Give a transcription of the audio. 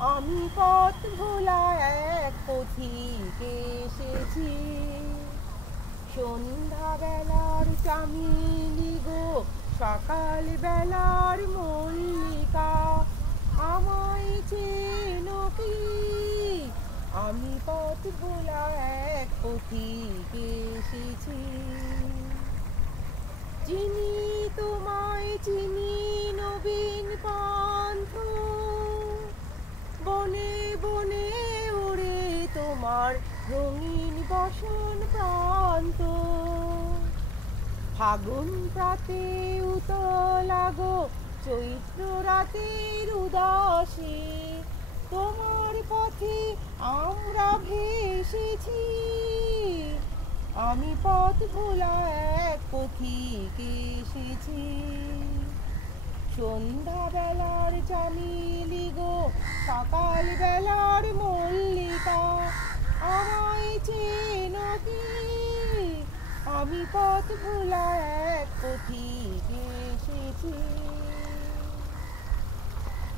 আমি পথ ভোলা এক পথিক এসেছি। সন্ধ্যা বেলার চামেলি গো, সকাল বেলার মল্লিকা, আমায় চেনো কি? আমি পথ ভোলা এক পথিক এসেছি। চিনি তোমায় চিনি নবীন পান্থ, বনে বনে ওড়ে তোমার রঙিন বসন প্রান্ত। ফাগুন প্রাতে উতলা গো, চৈত্র রাতের উদাসী, তোমার পথে আমরা ভেসেছি। আমি পথ ভোলা এক পথিক এসেছি। সন্ধ্যা বেলার চামেলি গো, সকাল বেলার মল্লিকা, আমায় চেনো কি? আমি পথ ভোলা এক পথিক এসেছি।